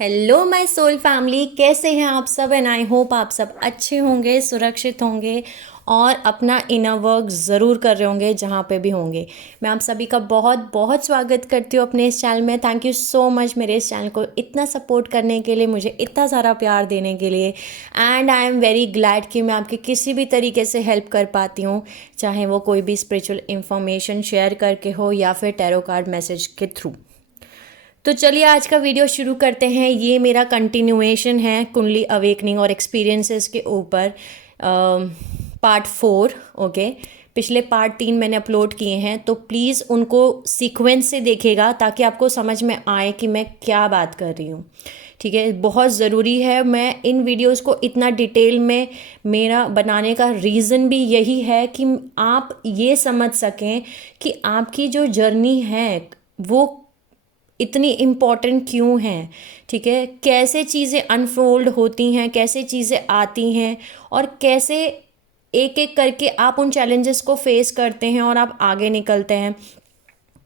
Hello my soul family, कैसे हैं आप सब? एंड आई होप आप सब अच्छे होंगे, सुरक्षित होंगे और अपना इनर वर्क ज़रूर कर रहे होंगे जहाँ पे भी होंगे। मैं आप सभी का बहुत बहुत स्वागत करती हूँ अपने इस चैनल में। थैंक यू सो मच मेरे इस चैनल को इतना सपोर्ट करने के लिए, मुझे इतना सारा प्यार देने के लिए। And I am very glad कि मैं आपकी किसी भी तरीके से हेल्प कर पाती हूँ, चाहे वो कोई भी स्पिरिचुअल इंफॉर्मेशन शेयर करके हो या फिर टैरो कार्ड मैसेज के थ्रू। तो चलिए आज का वीडियो शुरू करते हैं। ये मेरा कंटिन्यूएशन है कुंडली अवेकनिंग और एक्सपीरियंसेस के ऊपर, पार्ट 4। ओके, पिछले पार्ट 3 मैंने अपलोड किए हैं, तो प्लीज़ उनको सीक्वेंस से देखिएगा ताकि आपको समझ में आए कि मैं क्या बात कर रही हूँ। ठीक है, बहुत ज़रूरी है। मैं इन वीडियोस को इतना डिटेल में मेरा बनाने का रीज़न भी यही है कि आप ये समझ सकें कि आपकी जो जर्नी है वो इतनी इम्पॉर्टेंट क्यों हैं। ठीक है, कैसे चीज़ें अनफोल्ड होती हैं, कैसे चीज़ें आती हैं और कैसे एक एक करके आप उन चैलेंजेस को फेस करते हैं और आप आगे निकलते हैं।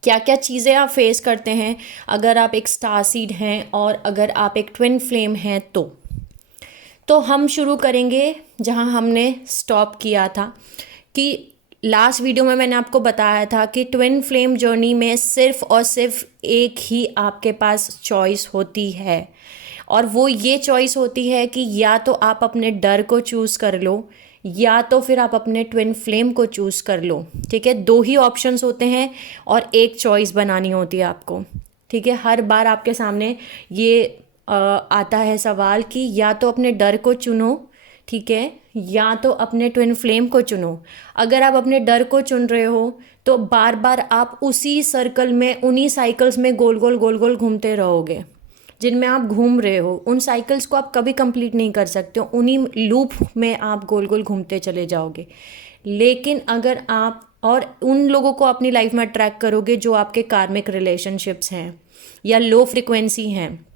क्या क्या चीज़ें आप फेस करते हैं अगर आप एक स्टार सीड हैं और अगर आप एक ट्विन फ्लेम हैं। तो हम शुरू करेंगे जहां हमने स्टॉप किया था। कि लास्ट वीडियो में मैंने आपको बताया था कि ट्विन फ्लेम जर्नी में सिर्फ और सिर्फ एक ही आपके पास चॉइस होती है, और वो ये चॉइस होती है कि या तो आप अपने डर को चूज़ कर लो या तो फिर आप अपने ट्विन फ्लेम को चूज़ कर लो। ठीक है, दो ही ऑप्शंस होते हैं और एक चॉइस बनानी होती है आपको। ठीक है, हर बार आपके सामने ये आता है सवाल कि या तो अपने डर को चुनो, ठीक है, या तो अपने ट्विन फ्लेम को चुनो। अगर आप अपने डर को चुन रहे हो तो बार बार आप उसी सर्कल में, उन्हीं साइकिल्स में गोल गोल घूमते रहोगे जिनमें आप घूम रहे हो। उन साइकिल्स को आप कभी कंप्लीट नहीं कर सकते हो, उन्हीं लूप में आप गोल गोल घूमते चले जाओगे। लेकिन अगर आप और उन लोगों को अपनी लाइफ में अट्रैक्ट करोगे जो आपके कार्मिक रिलेशनशिप्स हैं या लो फ्रिक्वेंसी हैं।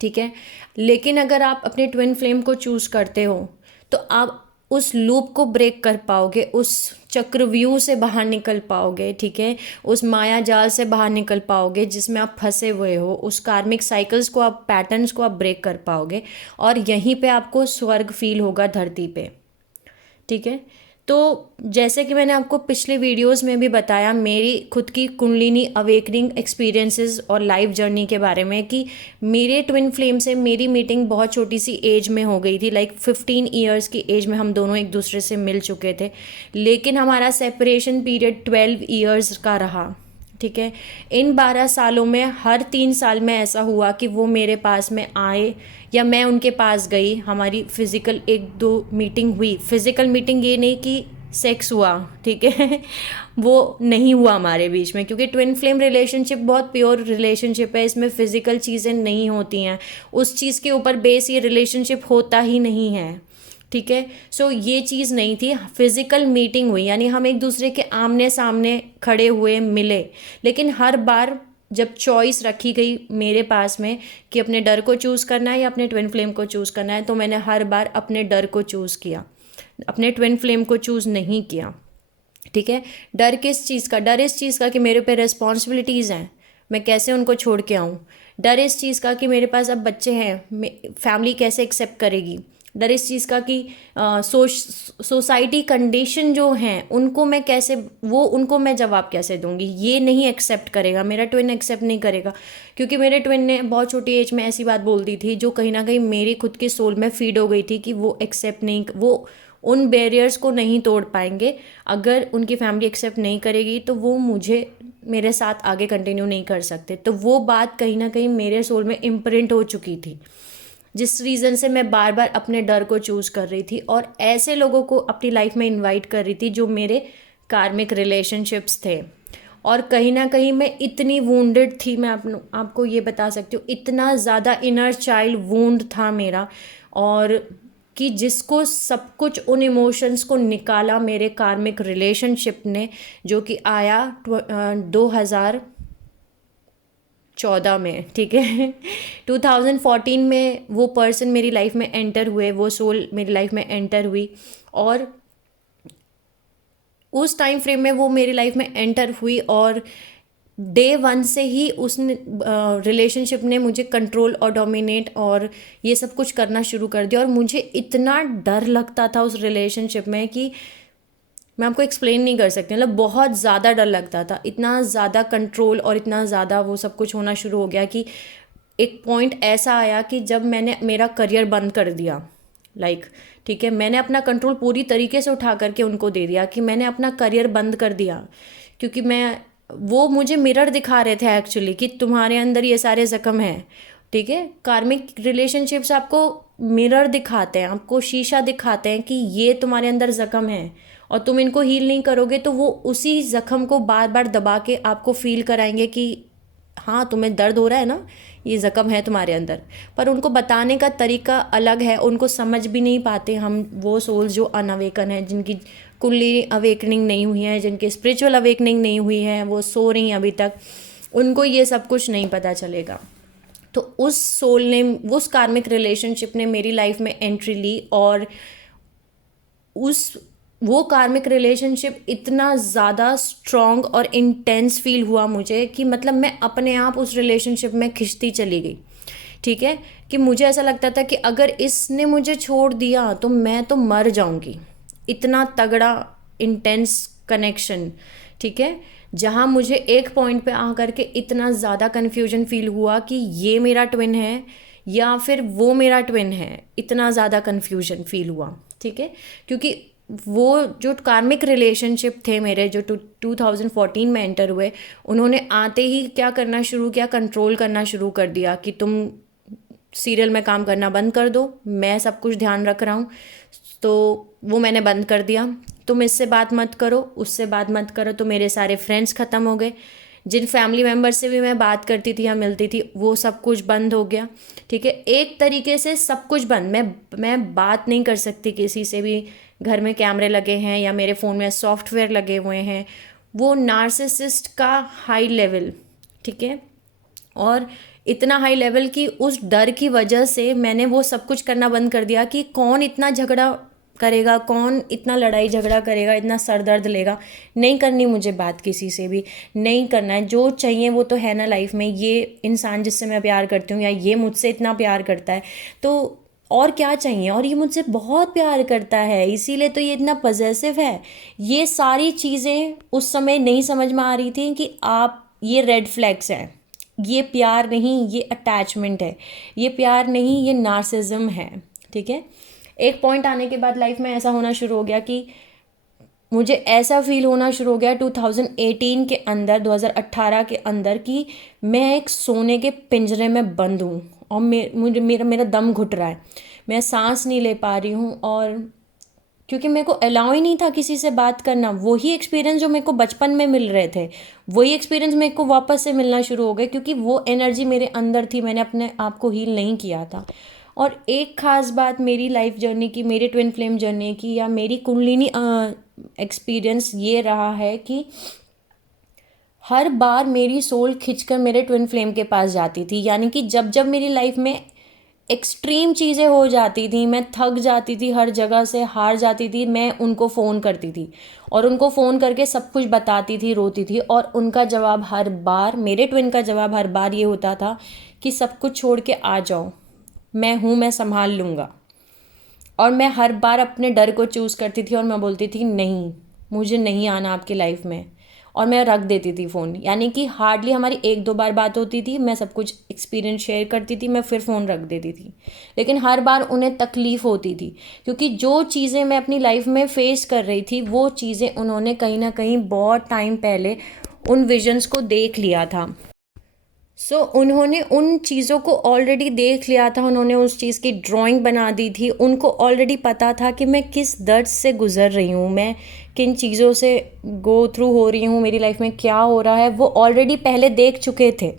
ठीक है, लेकिन अगर आप अपने ट्विन फ्लेम को चूज़ करते हो तो आप उस लूप को ब्रेक कर पाओगे, उस चक्रव्यूह से बाहर निकल पाओगे। ठीक है, उस माया जाल से बाहर निकल पाओगे जिसमें आप फंसे हुए हो। उस कार्मिक साइकिल्स को, आप पैटर्न्स को आप ब्रेक कर पाओगे और यहीं पे आपको स्वर्ग फील होगा धरती पे। ठीक है, तो जैसे कि मैंने आपको पिछले वीडियोस में भी बताया मेरी खुद की कुंडलिनी अवेकनिंग एक्सपीरियंसेस और लाइफ जर्नी के बारे में, कि मेरे ट्विन फ्लेम से मेरी मीटिंग बहुत छोटी सी एज में हो गई थी। लाइक 15 ईयर्स की एज में हम दोनों एक दूसरे से मिल चुके थे, लेकिन हमारा सेपरेशन पीरियड 12 ईयर्स का रहा। ठीक है, इन 12 सालों में हर 3 साल में ऐसा हुआ कि वो मेरे पास में आए या मैं उनके पास गई। हमारी फिज़िकल एक दो मीटिंग हुई। फिज़िकल मीटिंग ये नहीं कि सेक्स हुआ, ठीक है वो नहीं हुआ हमारे बीच में, क्योंकि ट्विन फ्लेम रिलेशनशिप बहुत प्योर रिलेशनशिप है। इसमें फ़िज़िकल चीज़ें नहीं होती हैं, उस चीज़ के ऊपर बेस ये रिलेशनशिप होता ही नहीं है। ठीक है, सो ये चीज़ नहीं थी। फिज़िकल मीटिंग हुई यानी हम एक दूसरे के आमने सामने खड़े हुए, मिले। लेकिन हर बार जब चॉइस रखी गई मेरे पास में कि अपने डर को चूज़ करना है या अपने ट्विन फ्लेम को चूज़ करना है, तो मैंने हर बार अपने डर को चूज़ किया, अपने ट्विन फ्लेम को चूज़ नहीं किया। ठीक है, डर किस चीज़ का? डर इस चीज़ का कि मेरे पे रिस्पॉन्सिबिलिटीज़ हैं, मैं कैसे उनको छोड़ के आऊँ। डर इस चीज़ का कि मेरे पास अब बच्चे हैं, फैमिली कैसे एक्सेप्ट करेगी। डर इस चीज़ का कि सोसाइटी कंडीशन जो हैं उनको मैं कैसे, वो उनको मैं जवाब कैसे दूंगी। ये नहीं एक्सेप्ट करेगा, मेरा ट्विन एक्सेप्ट नहीं करेगा, क्योंकि मेरे ट्विन ने बहुत छोटी एज में ऐसी बात बोल दी थी जो कहीं ना कहीं मेरी खुद के सोल में फीड हो गई थी कि वो एक्सेप्ट नहीं, वो उन बैरियर्स को नहीं तोड़ पाएंगे। अगर उनकी फैमिली एक्सेप्ट नहीं करेगी तो वो मुझे, मेरे साथ आगे कंटिन्यू नहीं कर सकते। तो वो बात कहीं ना कहीं मेरे सोल में इम्प्रिंट हो चुकी थी, जिस रीज़न से मैं बार बार अपने डर को चूज़ कर रही थी और ऐसे लोगों को अपनी लाइफ में इनवाइट कर रही थी जो मेरे कार्मिक रिलेशनशिप्स थे। और कहीं ना कहीं मैं इतनी वूंडेड थी, मैं आपको ये बता सकती हूँ, इतना ज़्यादा इनर चाइल्ड वूंड था मेरा, और कि जिसको सब कुछ उन इमोशंस को निकाला मेरे कार्मिक रिलेशनशिप ने, जो कि आया 2014 में। ठीक है 2014 में वो पर्सन मेरी लाइफ में एंटर हुए, वो सोल मेरी लाइफ में एंटर हुई, और उस टाइम फ्रेम में वो मेरी लाइफ में एंटर हुई और डे वन से ही उसने रिलेशनशिप ने मुझे कंट्रोल और डोमिनेट और ये सब कुछ करना शुरू कर दिया। और मुझे इतना डर लगता था उस रिलेशनशिप में कि मैं आपको एक्सप्लेन नहीं कर सकती। मतलब बहुत ज़्यादा डर लगता था, इतना ज़्यादा कंट्रोल और इतना ज़्यादा वो सब कुछ होना शुरू हो गया कि एक पॉइंट ऐसा आया कि जब मैंने मेरा करियर बंद कर दिया, ठीक है, मैंने अपना कंट्रोल पूरी तरीके से उठा करके उनको दे दिया कि मैंने अपना करियर बंद कर दिया। क्योंकि वो मुझे मिरर दिखा रहे थे एक्चुअली कि तुम्हारे अंदर ये सारे ज़ख्म हैं। ठीक है, कार्मिक रिलेशनशिप्स आपको मिरर दिखाते हैं, आपको शीशा दिखाते हैं कि ये तुम्हारे अंदर ज़ख्म है और तुम इनको हील नहीं करोगे तो वो उसी ज़ख्म को बार बार दबा के आपको फील कराएंगे कि हाँ तुम्हें दर्द हो रहा है ना, ये ज़ख्म है तुम्हारे अंदर। पर उनको बताने का तरीका अलग है, उनको समझ भी नहीं पाते हम वो सोल्स जो अनअवेकन है, जिनकी कुंडली अवेकनिंग नहीं हुई है, जिनकी स्पिरिचुअल अवेकनिंग नहीं हुई है, वो सो रही हैं अभी तक, उनको ये सब कुछ नहीं पता चलेगा। तो उस सोल ने, उस कार्मिक रिलेशनशिप ने मेरी लाइफ में एंट्री ली और वो कार्मिक रिलेशनशिप इतना ज़्यादा स्ट्रॉन्ग और इंटेंस फील हुआ मुझे कि मतलब मैं अपने आप उस रिलेशनशिप में खिंचती चली गई। ठीक है, कि मुझे ऐसा लगता था कि अगर इसने मुझे छोड़ दिया तो मैं तो मर जाऊंगी। इतना तगड़ा इंटेंस कनेक्शन। ठीक है, जहाँ मुझे एक पॉइंट पे आ करके इतना ज़्यादा कन्फ्यूजन फील हुआ कि ये मेरा ट्विन है या फिर वो मेरा ट्विन है, इतना ज़्यादा कन्फ्यूजन फील हुआ। ठीक है, क्योंकि वो जो कार्मिक रिलेशनशिप थे मेरे, जो 2014 में एंटर हुए, उन्होंने आते ही क्या करना शुरू किया, कंट्रोल करना शुरू कर दिया कि तुम सीरियल में काम करना बंद कर दो, मैं सब कुछ ध्यान रख रहा हूँ। तो वो मैंने बंद कर दिया। तुम इससे बात मत करो, उससे बात मत करो। तो मेरे सारे फ्रेंड्स ख़त्म हो गए, जिन फैमिली मेम्बर से भी मैं बात करती थी या मिलती थी वो सब कुछ बंद हो गया। ठीक है, एक तरीके से सब कुछ बंद। मैं बात नहीं कर सकती किसी से भी। घर में कैमरे लगे हैं या मेरे फ़ोन में सॉफ्टवेयर लगे हुए हैं, वो नार्सिसिस्ट का हाई लेवल। ठीक है, और इतना हाई लेवल कि उस डर की वजह से मैंने वो सब कुछ करना बंद कर दिया कि कौन इतना झगड़ा करेगा, कौन इतना लड़ाई झगड़ा करेगा, इतना सर दर्द लेगा। नहीं करनी मुझे बात किसी से भी, नहीं करना है। जो चाहिए वो तो है ना लाइफ में, ये इंसान जिससे मैं प्यार करती हूँ या ये मुझसे इतना प्यार करता है तो और क्या चाहिए। और ये मुझसे बहुत प्यार करता है, इसीलिए तो ये इतना पजेसिव है। ये सारी चीज़ें उस समय नहीं समझ में आ रही थी कि आप, ये रेड फ्लैग्स हैं। ये प्यार नहीं, ये अटैचमेंट है। ये प्यार नहीं, ये नार्सिज्म है। ठीक है, एक पॉइंट आने के बाद लाइफ में ऐसा होना शुरू हो गया कि मुझे ऐसा फील होना शुरू हो गया 2018 के अंदर, 2018 के अंदर, कि मैं एक सोने के पिंजरे में बंद हूँ और मुझे मेरा दम घुट रहा है, मैं सांस नहीं ले पा रही हूँ। और क्योंकि मेरे को अलाउ ही नहीं था किसी से बात करना। वही एक्सपीरियंस जो मेरे को बचपन में मिल रहे थे, वही एक्सपीरियंस मेरे को वापस से मिलना शुरू हो गए, क्योंकि वो एनर्जी मेरे अंदर थी, मैंने अपने आप को हील नहीं किया था। और एक ख़ास बात मेरी लाइफ जर्नी की, मेरी ट्विन फ्लेम जर्नी की या मेरी कुंडलिनी एक्सपीरियंस ये रहा है कि हर बार मेरी सोल खिंचकर मेरे ट्विन फ्लेम के पास जाती थी। यानी कि जब जब मेरी लाइफ में एक्सट्रीम चीज़ें हो जाती थी, मैं थक जाती थी, हर जगह से हार जाती थी, मैं उनको फ़ोन करती थी और उनको फ़ोन करके सब कुछ बताती थी, रोती थी। और उनका जवाब हर बार, मेरे ट्विन का जवाब हर बार ये होता था कि सब कुछ छोड़ के आ जाओ, मैं हूँ, मैं संभाल लूँगा। और मैं हर बार अपने डर को चूज़ करती थी और मैं बोलती थी नहीं, मुझे नहीं आना आपकी लाइफ में, और मैं रख देती थी फ़ोन। यानी कि हार्डली हमारी एक दो बार बात होती थी, मैं सब कुछ एक्सपीरियंस शेयर करती थी, मैं फिर फ़ोन रख देती थी। लेकिन हर बार उन्हें तकलीफ़ होती थी, क्योंकि जो चीज़ें मैं अपनी लाइफ में फ़ेस कर रही थी वो चीज़ें उन्होंने कहीं ना कहीं बहुत टाइम पहले उन विजन्स को देख लिया था। उन्होंने उन चीज़ों को ऑलरेडी देख लिया था, उन्होंने उस चीज़ की ड्राइंग बना दी थी। उनको ऑलरेडी पता था कि मैं किस दर्द से गुज़र रही हूँ, मैं किन चीज़ों से गो थ्रू हो रही हूँ, मेरी लाइफ में क्या हो रहा है, वो ऑलरेडी पहले देख चुके थे।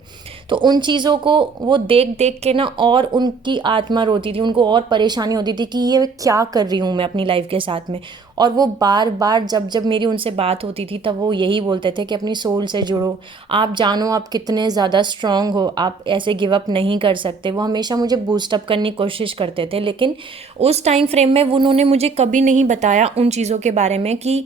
तो उन चीज़ों को वो देख देख के ना, और उनकी आत्मा रोती थी, उनको और परेशानी होती थी कि ये क्या कर रही हूँ मैं अपनी लाइफ के साथ में। और वो बार बार जब जब मेरी उनसे बात होती थी तब वो यही बोलते थे कि अपनी सोल से जुड़ो, आप जानो आप कितने ज़्यादा स्ट्रांग हो, आप ऐसे गिव अप नहीं कर सकते। वो हमेशा मुझे बूस्टअप करने की कोशिश करते थे, लेकिन उस टाइम फ्रेम में उन्होंने मुझे कभी नहीं बताया उन चीज़ों के बारे में कि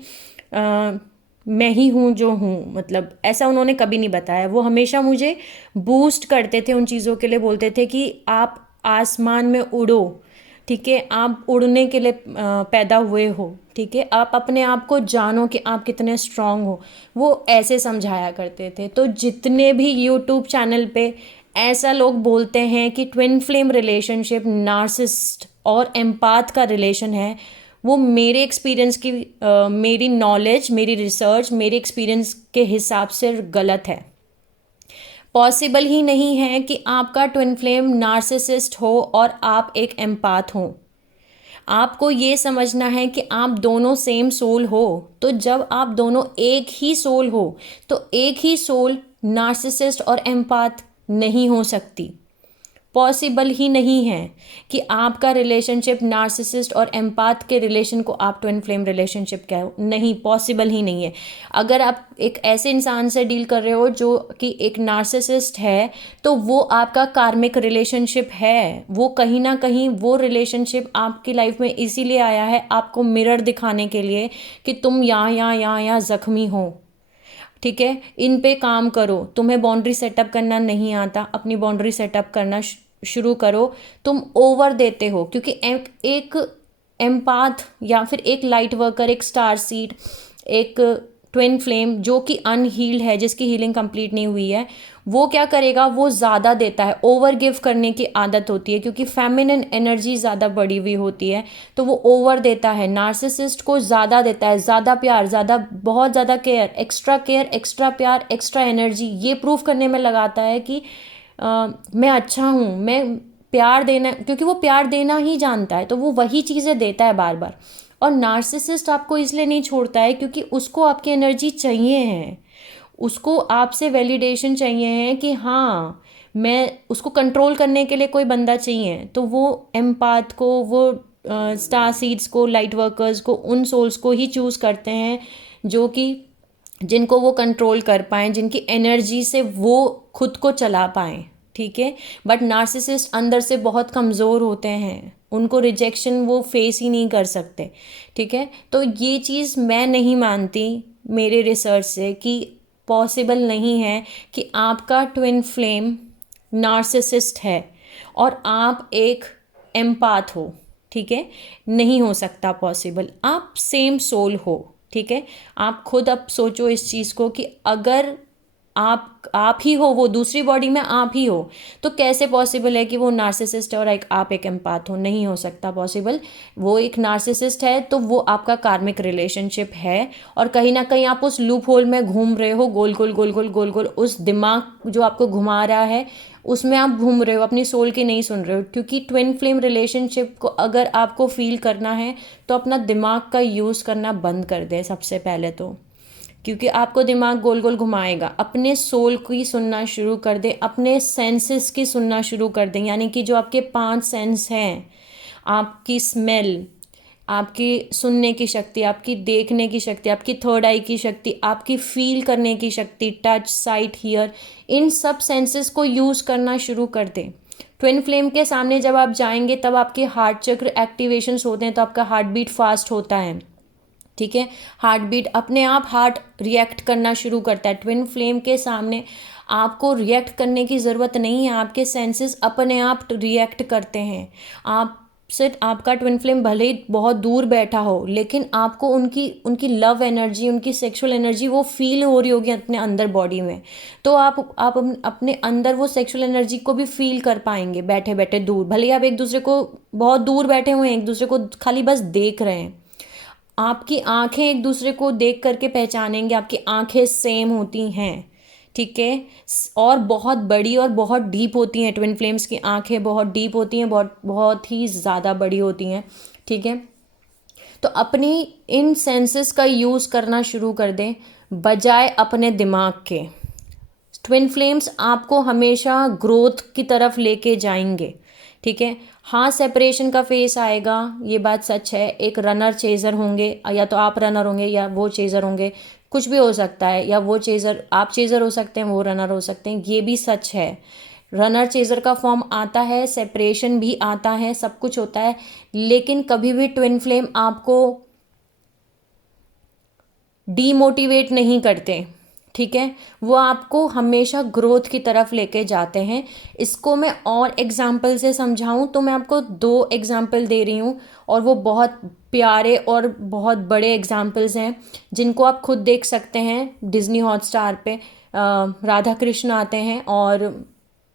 मैं ही हूँ जो हूँ, मतलब ऐसा उन्होंने कभी नहीं बताया। वो हमेशा मुझे बूस्ट करते थे उन चीज़ों के लिए, बोलते थे कि आप आसमान में उड़ो, ठीक है, आप उड़ने के लिए पैदा हुए हो, ठीक है, आप अपने आप को जानो कि आप कितने स्ट्रांग हो। वो ऐसे समझाया करते थे। तो जितने भी यूट्यूब चैनल पे ऐसा लोग बोलते हैं कि ट्विन फ्लेम रिलेशनशिप नार्सिसिस्ट और एम्पाथ का रिलेशन है, वो मेरे एक्सपीरियंस की मेरी नॉलेज, मेरी रिसर्च, मेरे एक्सपीरियंस के हिसाब से गलत है। पॉसिबल ही नहीं है कि आपका ट्विन फ्लेम नार्सिसिस्ट हो और आप एक एम्पाथ हो। आपको ये समझना है कि आप दोनों सेम सोल हो। तो जब आप दोनों एक ही सोल हो, तो एक ही सोल नार्सिसिस्ट और एम्पाथ नहीं हो सकती। पॉसिबल ही नहीं है कि आपका रिलेशनशिप नार्सिसिस्ट और एम्पाथ के रिलेशन को आप ट्विन फ्लेम रिलेशनशिप कहो, नहीं, पॉसिबल ही नहीं है। अगर आप एक ऐसे इंसान से डील कर रहे हो जो कि एक नार्सिसिस्ट है, तो वो आपका कार्मिक रिलेशनशिप है। वो कहीं ना कहीं वो रिलेशनशिप आपकी लाइफ में इसीलिए आया है, आपको मिरर दिखाने के लिए कि तुम यहाँ जख्मी हो, ठीक है, इन पे काम करो। तुम्हें बाउंड्री सेटअप करना नहीं आता, अपनी बाउंड्री सेटअप करना शुरू करो। तुम ओवर देते हो, क्योंकि एक एम्पाथ या फिर एक लाइट वर्कर, एक स्टार सीड, एक ट्विन फ्लेम जो कि अनहील्ड है, जिसकी हीलिंग कंप्लीट नहीं हुई है, वो क्या करेगा, वो ज़्यादा देता है। ओवर गिव करने की आदत होती है, क्योंकि फेमिनिन एनर्जी ज़्यादा बढ़ी हुई होती है, तो वो ओवर देता है। नार्सिसिस्ट को ज़्यादा देता है, ज़्यादा प्यार, ज़्यादा, बहुत ज़्यादा केयर, एक्स्ट्रा प्यार, एक्स्ट्रा एनर्जी, ये प्रूफ करने में लगाता है कि मैं अच्छा हूँ, मैं प्यार देना, क्योंकि वो प्यार देना ही जानता है, तो वो वही चीज़ें देता है बार बार। और नार्सिसिस्ट आपको इसलिए नहीं छोड़ता है क्योंकि उसको आपकी एनर्जी चाहिए है, उसको आपसे वैलिडेशन चाहिए है कि हाँ, मैं, उसको कंट्रोल करने के लिए कोई बंदा चाहिए। तो वो एम्पाथ को, वो स्टार सीड्स को, लाइट वर्कर्स को, उन सोल्स को ही चूज़ करते हैं जो कि जिनको वो कंट्रोल कर पाएँ, जिनकी एनर्जी से वो खुद को चला पाएँ, ठीक है। बट नार्सिसिस्ट अंदर से बहुत कमज़ोर होते हैं, उनको रिजेक्शन वो फेस ही नहीं कर सकते, ठीक है। तो ये चीज़ मैं नहीं मानती मेरे रिसर्च से कि पॉसिबल नहीं है कि आपका ट्विन फ्लेम नार्सिसिस्ट है और आप एक एम्पाथ हो, ठीक है, नहीं हो सकता पॉसिबल। आप सेम सोल हो, ठीक है। आप खुद अब सोचो इस चीज़ को कि अगर आप ही हो, वो दूसरी बॉडी में आप ही हो, तो कैसे पॉसिबल है कि वो नार्सिसिस्ट है और एक आप एक एम्पाथ हो? नहीं हो सकता पॉसिबल। वो एक नार्सिसिस्ट है तो वो आपका कार्मिक रिलेशनशिप है, और कहीं ना कहीं आप उस लूप होल में घूम रहे हो, गोल गोल गोल गोल गोल गोल, उस दिमाग जो आपको घुमा रहा है उसमें आप घूम रहे हो, अपनी सोल की नहीं सुन रहे हो। क्योंकि ट्विन फ्लेम रिलेशनशिप को अगर आपको फील करना है तो अपना दिमाग का यूज़ करना बंद कर दे सबसे पहले तो, क्योंकि आपको दिमाग गोल गोल घुमाएगा। अपने सोल की सुनना शुरू कर दे, अपने सेंसेस की सुनना शुरू कर दें, यानी कि जो आपके 5 सेंस हैं, आपकी स्मेल, आपकी सुनने की शक्ति, आपकी देखने की शक्ति, आपकी थर्ड आई की शक्ति, आपकी फील करने की शक्ति, टच, साइट, हियर, इन सब सेंसेस को यूज़ करना शुरू कर दें। ट्विन फ्लेम के सामने जब आप जाएंगे तब आपके हार्ट चक्र एक्टिवेशंस होते हैं, तो आपका हार्ट बीट फास्ट होता है, ठीक है। हार्ट बीट अपने आप, हार्ट रिएक्ट करना शुरू करता है। ट्विन फ्लेम के सामने आपको रिएक्ट करने की ज़रूरत नहीं है, आपके सेंसेस अपने आप रिएक्ट करते हैं। आप से आपका ट्विन फ्लेम भले ही बहुत दूर बैठा हो, लेकिन आपको उनकी उनकी लव एनर्जी, उनकी सेक्सुअल एनर्जी वो फील हो रही होगी अपने अंदर बॉडी में। तो आप अपने अंदर वो सेक्सुअल एनर्जी को भी फील कर पाएंगे बैठे बैठे दूर। भले ही आप एक दूसरे को, बहुत दूर बैठे हुए हैं, एक दूसरे को खाली बस देख रहे हैं, आपकी आंखें एक दूसरे को देख करके पहचानेंगे, आपकी आंखें सेम होती हैं, ठीक है, और बहुत बड़ी और बहुत डीप होती हैं। ट्विन फ्लेम्स की आंखें बहुत डीप होती हैं, बहुत बहुत ही ज़्यादा बड़ी होती हैं, ठीक है। तो अपनी इन सेंसेस का यूज़ करना शुरू कर दें बजाय अपने दिमाग के। ट्विन फ्लेम्स आपको हमेशा ग्रोथ की तरफ लेके जाएंगे, ठीक है। हाँ, सेपरेशन का फेस आएगा, ये बात सच है। एक रनर चेजर होंगे, या तो आप रनर होंगे या वो चेजर होंगे, कुछ भी हो सकता है, या वो चेजर, आप चेजर हो सकते हैं, वो रनर हो सकते हैं, ये भी सच है। रनर चेजर का फॉर्म आता है, सेपरेशन भी आता है, सब कुछ होता है। लेकिन कभी भी ट्विन फ्लेम आपको डीमोटिवेट नहीं करते, ठीक है, वो आपको हमेशा ग्रोथ की तरफ लेके जाते हैं। इसको मैं और एग्जाम्पल से समझाऊं तो मैं आपको 2 एग्जाम्पल दे रही हूँ, और वो बहुत प्यारे और बहुत बड़े एग्जाम्पल्स हैं जिनको आप खुद देख सकते हैं। डिज्नी हॉटस्टार पे राधा कृष्ण आते हैं, और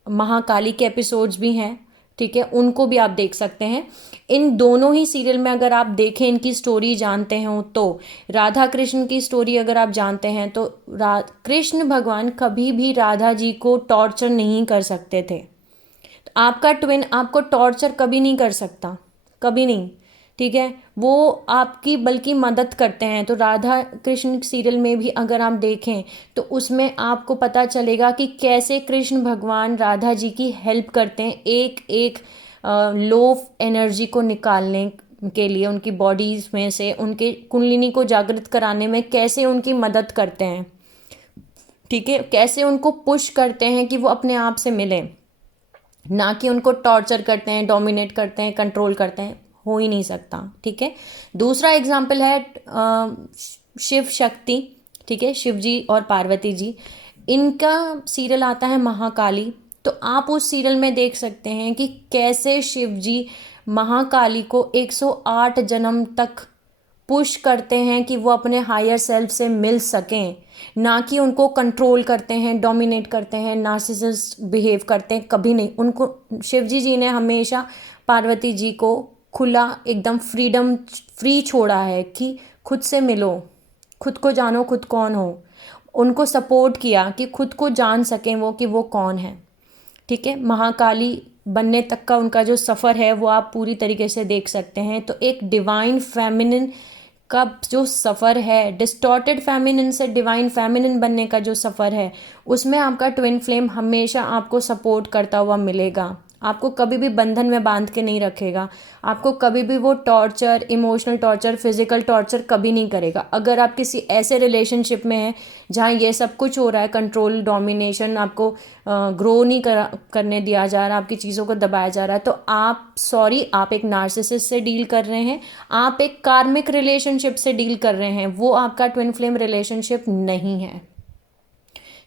महाकाली के एपिसोड्स भी हैं, ठीक है, उनको भी आप देख सकते हैं। इन दोनों ही सीरियल में अगर आप देखें, इनकी स्टोरी जानते हो तो, राधा कृष्ण की स्टोरी अगर आप जानते हैं तो कृष्ण भगवान कभी भी राधा जी को टॉर्चर नहीं कर सकते थे। तो आपका ट्विन आपको टॉर्चर कभी नहीं कर सकता, कभी नहीं, ठीक है, वो आपकी बल्कि मदद करते हैं। तो राधा कृष्ण सीरियल में भी अगर आप देखें तो उसमें आपको पता चलेगा कि कैसे कृष्ण भगवान राधा जी की हेल्प करते हैं, एक एक लो एनर्जी को निकालने के लिए, उनकी बॉडीज में से उनके कुंडलिनी को जागृत कराने में कैसे उनकी मदद करते हैं, ठीक है, कैसे उनको पुश करते हैं कि वो अपने आप से मिलें, ना कि उनको टॉर्चर करते हैं, डोमिनेट करते हैं, कंट्रोल करते हैं, हो ही नहीं सकता, ठीक है। दूसरा एग्जाम्पल है शिव शक्ति, ठीक है, शिव जी और पार्वती जी, इनका सीरियल आता है महाकाली। तो आप उस सीरियल में देख सकते हैं कि कैसे शिव जी महाकाली को 108 जन्म तक पुश करते हैं कि वो अपने हायर सेल्फ से मिल सकें, ना कि उनको कंट्रोल करते हैं, डोमिनेट करते हैं, नार्सिसिस्ट बिहेव करते हैं, कभी नहीं। उनको शिवजी जी ने हमेशा पार्वती जी को खुला एकदम फ्रीडम फ्री छोड़ा है कि खुद से मिलो, खुद को जानो, खुद कौन हो। उनको सपोर्ट किया कि खुद को जान सकें वो कि वो कौन है, ठीक है। महाकाली बनने तक का उनका जो सफ़र है वो आप पूरी तरीके से देख सकते हैं। तो एक डिवाइन फेमिनिन का जो सफ़र है, डिस्टॉर्टेड फेमिनिन से डिवाइन फेमिनिन बनने का जो सफ़र है, उसमें आपका ट्विन फ्लेम हमेशा आपको सपोर्ट करता हुआ मिलेगा। आपको कभी भी बंधन में बांध के नहीं रखेगा, आपको कभी भी वो torture, emotional torture, physical torture कभी नहीं करेगा। अगर आप किसी ऐसे रिलेशनशिप में हैं जहाँ ये सब कुछ हो रहा है, कंट्रोल, डोमिनेशन, आपको ग्रो नहीं करने दिया जा रहा, आपकी चीज़ों को दबाया जा रहा है, तो आप एक नार्सिसिस्ट से डील कर रहे हैं, आप एक कार्मिक रिलेशनशिप से डील कर रहे हैं, वो आपका ट्विन फ्लेम रिलेशनशिप नहीं है,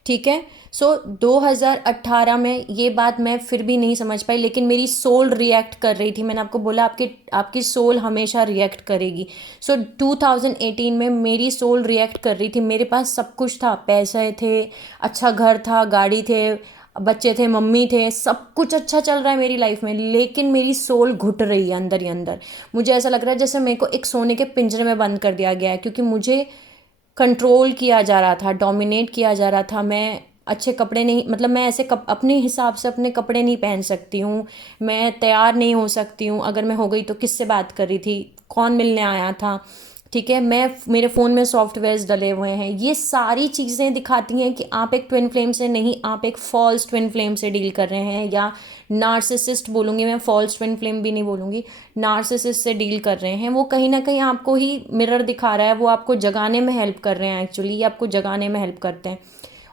ठीक है। सो 2018 में ये बात मैं फिर भी नहीं समझ पाई, लेकिन मेरी सोल रिएक्ट कर रही थी। मैंने आपको बोला आपकी सोल हमेशा रिएक्ट करेगी। सो 2018 में मेरी सोल रिएक्ट कर रही थी। मेरे पास सब कुछ था, पैसे थे, अच्छा घर था, गाड़ी थे, बच्चे थे, मम्मी थे, सब कुछ अच्छा चल रहा है मेरी लाइफ में, लेकिन मेरी सोल घुट रही है अंदर ही अंदर। मुझे ऐसा लग रहा है जैसे मेरे को एक सोने के पिंजरे में बंद कर दिया गया है, क्योंकि मुझे कंट्रोल किया जा रहा था, डोमिनेट किया जा रहा था। मैं अच्छे कपड़े नहीं, मतलब मैं ऐसे अपने हिसाब से अपने कपड़े नहीं पहन सकती हूँ, मैं तैयार नहीं हो सकती हूँ, अगर मैं हो गई तो किससे बात कर रही थी, कौन मिलने आया था, ठीक है। मेरे फ़ोन में सॉफ्टवेयर्स डले हुए हैं। ये सारी चीज़ें दिखाती हैं कि आप एक ट्विन फ्लेम से नहीं, आप एक फॉल्स ट्विन फ्लेम से डील कर रहे हैं, या नार्सिसिस्ट बोलूँगी मैं, फॉल्स ट्विन फ्लेम भी नहीं बोलूँगी, नार्सिसिस्ट से डील कर रहे हैं। वो कहीं ना कहीं आपको ही मिरर दिखा रहा है, वो आपको जगाने में हेल्प कर रहे हैं, एक्चुअली ये आपको जगाने में हेल्प करते हैं।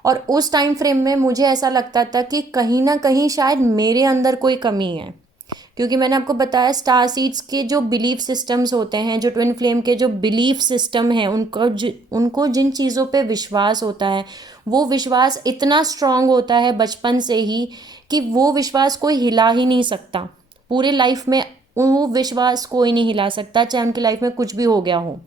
और उस टाइम फ्रेम में मुझे ऐसा लगता था कि कहीं ना कहीं शायद मेरे अंदर कोई कमी है, क्योंकि मैंने आपको बताया स्टार सीड्स के जो बिलीफ सिस्टम्स होते हैं, जो ट्विन फ्लेम के जो बिलीफ सिस्टम है, उनको जिन चीज़ों पे विश्वास होता है, वो विश्वास इतना स्ट्रांग होता है बचपन से ही कि वो विश्वास कोई हिला ही नहीं सकता। पूरे लाइफ में वो विश्वास कोई नहीं हिला सकता, चाहे उनकी लाइफ में कुछ भी हो गया हो।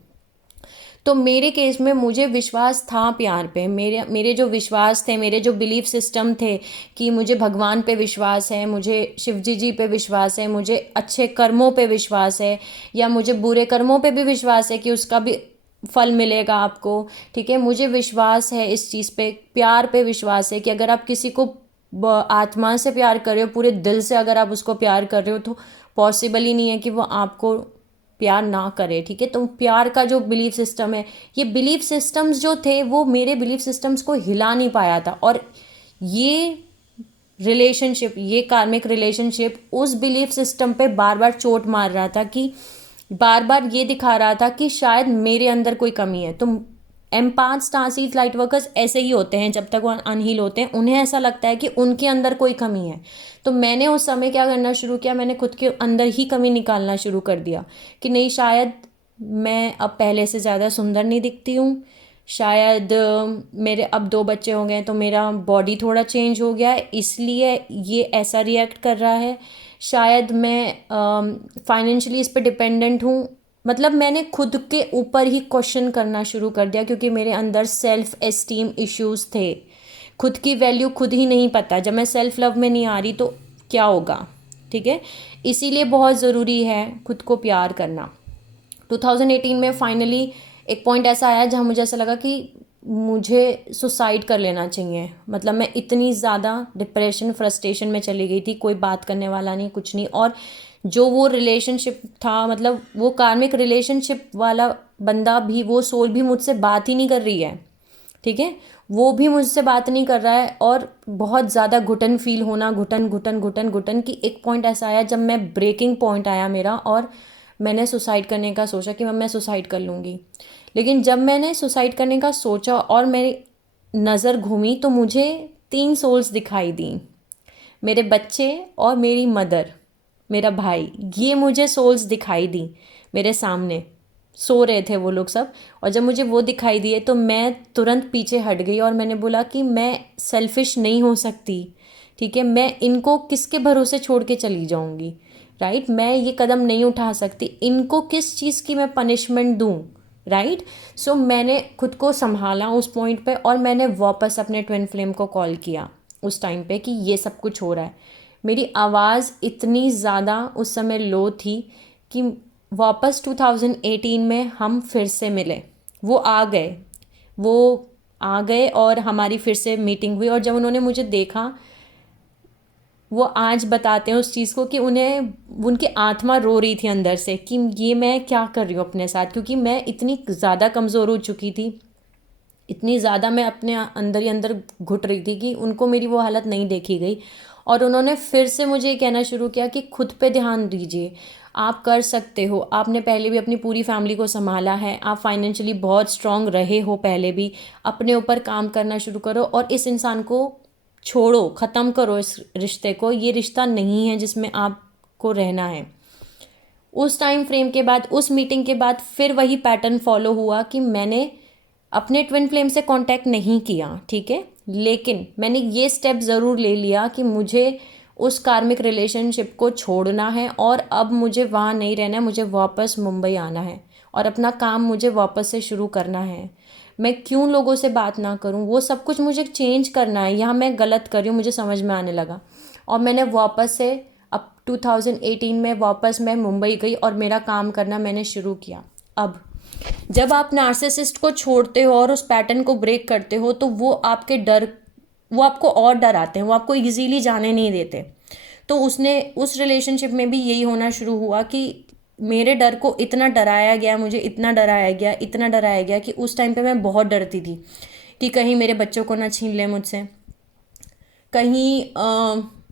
तो मेरे केस में मुझे विश्वास था प्यार पे, मेरे जो विश्वास थे, मेरे जो बिलीफ सिस्टम थे कि मुझे भगवान पे विश्वास है, मुझे शिवजी जी पे विश्वास है, मुझे अच्छे कर्मों पे विश्वास है, या मुझे बुरे कर्मों पे भी विश्वास है कि उसका भी फल मिलेगा आपको, ठीक है। मुझे विश्वास है इस चीज़ पे, प्यार पे विश्वास है कि अगर आप किसी को आत्मा से प्यार कर रहे हो, पूरे दिल से अगर आप उसको प्यार कर रहे हो, तो पॉसिबल ही नहीं है कि वो आपको प्यार ना करे, ठीक है। तो प्यार का जो बिलीफ सिस्टम है, ये बिलीफ सिस्टम्स जो थे वो मेरे बिलीफ सिस्टम्स को हिला नहीं पाया था, और ये रिलेशनशिप, ये कार्मिक रिलेशनशिप उस बिलीफ सिस्टम पे बार बार चोट मार रहा था, कि बार बार ये दिखा रहा था कि शायद मेरे अंदर कोई कमी है। तो एम्पाथ, स्टारसीड, लाइट वर्कर्स ऐसे ही होते हैं, जब तक वो अनहील होते हैं उन्हें ऐसा लगता है कि उनके अंदर कोई कमी है। तो मैंने उस समय क्या करना शुरू किया, मैंने खुद के अंदर ही कमी निकालना शुरू कर दिया कि नहीं, शायद मैं अब पहले से ज़्यादा सुंदर नहीं दिखती हूँ, शायद मेरे अब 2 बच्चे हो गए हैं तो मेरा बॉडी थोड़ा चेंज हो गया है, इसलिए ये ऐसा रिएक्ट कर रहा है। शायद मैं फाइनेंशियली इस पे डिपेंडेंट हूँ। मतलब मैंने खुद के ऊपर ही क्वेश्चन करना शुरू कर दिया, क्योंकि मेरे अंदर सेल्फ एस्टीम इश्यूज थे। खुद की वैल्यू खुद ही नहीं पता, जब मैं सेल्फ लव में नहीं आ रही तो क्या होगा। ठीक है, इसीलिए बहुत ज़रूरी है खुद को प्यार करना। 2018 में फाइनली एक पॉइंट ऐसा आया जहाँ मुझे ऐसा लगा कि मुझे सुसाइड कर लेना चाहिए। मतलब मैं इतनी ज़्यादा डिप्रेशन फ्रस्ट्रेशन में चली गई थी, कोई बात करने वाला नहीं, कुछ नहीं। और जो वो रिलेशनशिप था, मतलब वो कार्मिक रिलेशनशिप वाला बंदा भी, वो सोल भी मुझसे बात ही नहीं कर रही है। ठीक है, वो भी मुझसे बात नहीं कर रहा है। और बहुत ज़्यादा घुटन फील होना, घुटन घुटन घुटन घुटन की एक पॉइंट ऐसा आया जब मैं ब्रेकिंग पॉइंट आया मेरा, और मैंने सुसाइड करने का सोचा कि मैं सुसाइड कर लूँगी। लेकिन जब मैंने सुसाइड करने का सोचा और मेरी नज़र घूमी तो मुझे 3 सोल्स दिखाई दी, मेरे बच्चे और मेरी मदर, मेरा भाई। ये मुझे सोल्स दिखाई दी मेरे सामने, सो रहे थे वो लोग सब। और जब मुझे वो दिखाई दिए तो मैं तुरंत पीछे हट गई और मैंने बोला कि मैं सेल्फिश नहीं हो सकती। ठीक है, मैं इनको किसके भरोसे छोड़ के चली जाऊंगी, राइट। मैं ये कदम नहीं उठा सकती, इनको किस चीज़ की मैं पनिशमेंट दूं, राइट। सो मैंने खुद को संभाला उस पॉइंट पे, और मैंने वापस अपने ट्विन फ्लेम को कॉल किया उस टाइम पे कि ये सब कुछ हो रहा है। मेरी आवाज़ इतनी ज़्यादा उस समय लो थी कि वापस 2018 में हम फिर से मिले। वो आ गए और हमारी फिर से मीटिंग हुई। और जब उन्होंने मुझे देखा, वो आज बताते हैं उस चीज़ को कि उन्हें, उनकी आत्मा रो रही थी अंदर से कि ये मैं क्या कर रही हूँ अपने साथ, क्योंकि मैं इतनी ज़्यादा कमज़ोर हो चुकी थी, इतनी ज़्यादा मैं अपने अंदर ही अंदर घुट रही थी कि उनको मेरी वो हालत नहीं देखी गई। और उन्होंने फिर से मुझे ये कहना शुरू किया कि खुद पे ध्यान दीजिए, आप कर सकते हो, आपने पहले भी अपनी पूरी फैमिली को संभाला है, आप फाइनेंशियली बहुत स्ट्रांग रहे हो पहले भी, अपने ऊपर काम करना शुरू करो और इस इंसान को छोड़ो, ख़त्म करो इस रिश्ते को, ये रिश्ता नहीं है जिसमें आपको रहना है। उस टाइम फ्रेम के बाद, उस मीटिंग के बाद फिर वही पैटर्न फॉलो हुआ कि मैंने अपने ट्विन फ्लेम से कांटेक्ट नहीं किया, ठीक है। लेकिन मैंने ये स्टेप ज़रूर ले लिया कि मुझे उस कार्मिक रिलेशनशिप को छोड़ना है और अब मुझे वहाँ नहीं रहना है, मुझे वापस मुंबई आना है और अपना काम मुझे वापस से शुरू करना है। मैं क्यों लोगों से बात ना करूं, वो सब कुछ मुझे चेंज करना है, यहाँ मैं गलत कर रही हूँ, मुझे समझ में आने लगा। और मैंने वापस से अब 2018 में वापस मैं मुंबई गई और मेरा काम करना मैंने शुरू किया। अब जब आप नार्सिसिस्ट को छोड़ते हो और उस पैटर्न को ब्रेक करते हो तो वो आपको और डराते हैं, वो आपको इजीली जाने नहीं देते। तो उस रिलेशनशिप में भी यही होना शुरू हुआ कि मेरे डर को इतना डराया गया, मुझे इतना डराया गया कि उस टाइम पे मैं बहुत डरती थी कि कहीं मेरे बच्चों को ना छीन ले मुझसे, कहीं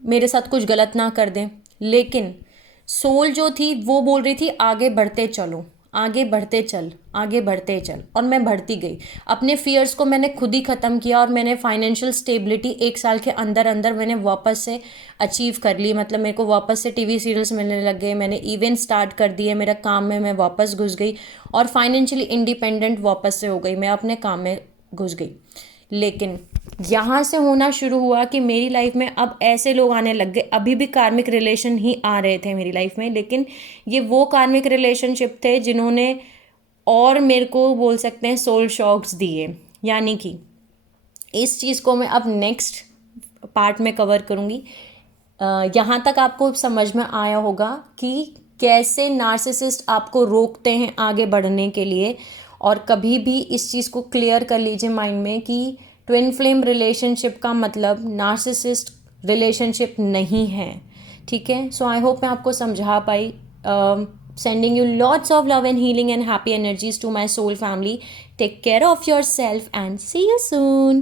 मेरे साथ कुछ गलत ना कर दें। लेकिन सोल जो थी वो बोल रही थी आगे बढ़ते चलो, आगे बढ़ते चल, आगे बढ़ते चल। और मैं बढ़ती गई, अपने फियर्स को मैंने खुद ही ख़त्म किया और मैंने फाइनेंशियल स्टेबिलिटी 1 साल के अंदर अंदर मैंने वापस से अचीव कर ली। मतलब मेरे को वापस से टीवी सीरियल्स मिलने लग गए, मैंने इवेंट स्टार्ट कर दिए, मेरा काम में मैं वापस घुस गई और फाइनेंशियली इंडिपेंडेंट वापस से हो गई, मैं अपने काम में घुस गई। लेकिन यहाँ से होना शुरू हुआ कि मेरी लाइफ में अब ऐसे लोग आने लग गए, अभी भी कार्मिक रिलेशन ही आ रहे थे मेरी लाइफ में, लेकिन ये वो कार्मिक रिलेशनशिप थे जिन्होंने और मेरे को बोल सकते हैं सोल शॉक्स दिए। यानी कि इस चीज़ को मैं अब नेक्स्ट पार्ट में कवर करूँगी। यहाँ तक आपको समझ में आया होगा कि कैसे नार्सिसिस्ट आपको रोकते हैं आगे बढ़ने के लिए। और कभी भी इस चीज़ को क्लियर कर लीजिए माइंड में कि ट्विन फ्लेम रिलेशनशिप का मतलब नार्सिसिस्ट रिलेशनशिप नहीं है, ठीक है। सो आई होप मैं आपको समझा पाई। Sending you lots of love and healing and happy energies to my soul family. Take care of yourself and see you soon.